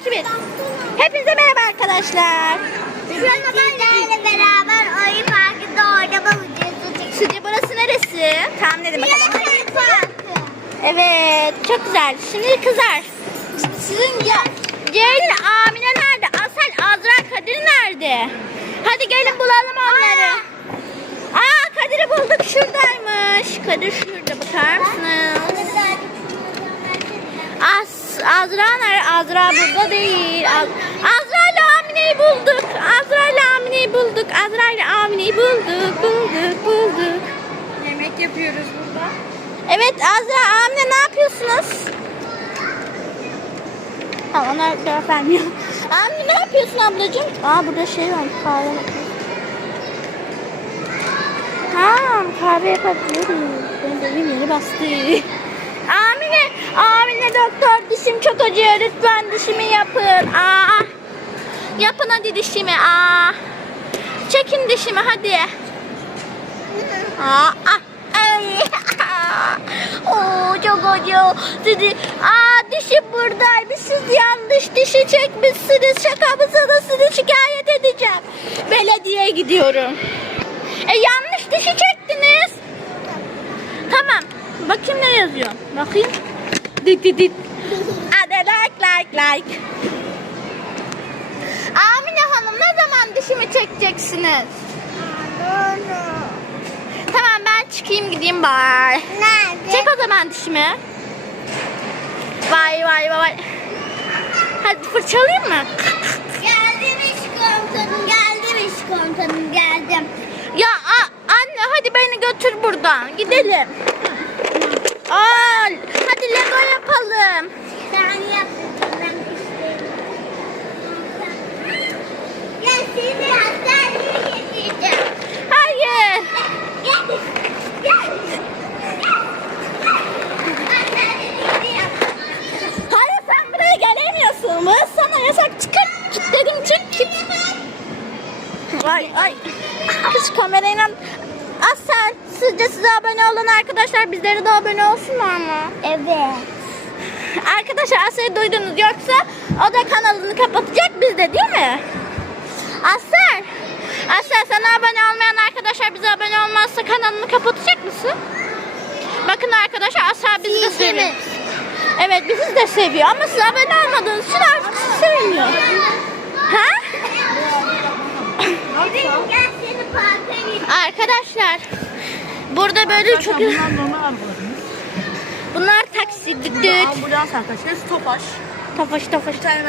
2, 1. Hepinize merhaba arkadaşlar. Sizlerle beraber oyun parkında oynama videosu. Sizce burası neresi? Tahmin edin bakalım. Evet, çok güzel. Şimdi kızar. Sizin ya Ceylin, Amine nerede? Asel, Azra, Kadir nerede? Hadi gelin bulalım onları. Aa, Kadir'i bulduk şuradaymış. Kadir şurada bakar mısınız? Azra nerede? Azra burada değil. Az, Azra ile Amine'yi bulduk. Azra ile Amine'yi bulduk. Azra ile Amine'yi bulduk. Bulduk, bulduk. Yemek yapıyoruz burada. Evet Azra, Amine ne yapıyorsunuz? Ha ona cevap vermiyor. Amine ne yapıyorsun ablacığım? Aa burada şey var, kahve makinesi. Ha kahve yapabiliriz. Benim elim yeri bastı. Doktor dişim çok acıyor. Lütfen dişimi yapın. Aa, yapın hadi dişimi. Aa, çekin dişimi hadi. Aa, ay. Oo, çok acıyor. Sizi, aa dişim buradaymış. Siz yanlış dişi çekmişsiniz. Şaka mısınız? Sizi şikayet edeceğim. Belediyeye gidiyorum. E yanlış dişi çektiniz. Tamam. Bakayım ne yazıyor. Bakayım. Dit dit dit. Hadi like like like. Amine Hanım ne zaman dişimi çekeceksiniz? Tamam ben çıkayım gideyim bari. Nerede? Çek o zaman dişimi. Vay vay vay vay. Hadi fırçalayayım mı? Geldim iş komutanım, geldim iş komutanım, geldim. Ya a- anne hadi beni götür buradan. Gidelim. Aa, hadi Lego yapalım. Sen yap. Ben sizi hastaneye getireceğim. Hayır. Gel. Gel. Hayır sen buraya gelemiyorsun. Burası sana yasak. Çıkın. Git dedim çık git. Vay ay. Kız kamerayla Asel sizce size abone olan arkadaşlar bizlere de abone olsunlar mı? Evet. Arkadaşlar Asel'i duydunuz yoksa o da kanalını kapatacak biz de değil mi? Asel. Asel sana abone olmayan arkadaşlar bize abone olmazsa kanalını kapatacak mısın? Bakın arkadaşlar Asel bizi de seviyor. Evet bizi de seviyor ama siz abone olmadığınız için artık sizi sevmiyor. Ha? Gel seni parka. Arkadaşlar burada böyle çok Bunlar normal ambulansımız. bunlar taksi düt düt Ambulans arkadaşlar. Topaş. Bir tane